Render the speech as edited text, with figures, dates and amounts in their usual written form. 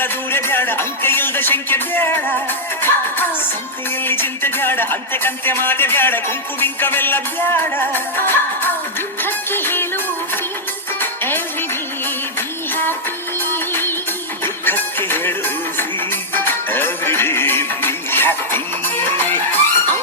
ಎಲ್ಲ ದೂರ ಬ್ಯಾಡ, ಅಂಕೆ ಇಲ್ದ ಶಂಕೆ ಬ್ಯಾಡ, ಸಂತೆಯಲ್ಲಿ ಚಿಂತೆ ಬ್ಯಾಡ, ಅಂತೆ ಕಂತೆ ಮಾತೆ ಬ್ಯಾಡ, ಕುಂಕು ಬಿಂಕವೆಲ್ಲ ಬ್ಯಾಡ. ದುಃಖಕ್ಕೆ ಹೇಳು every day be happy. ದುಃಖಕ್ಕೆ ಹೇಳು every day be happy.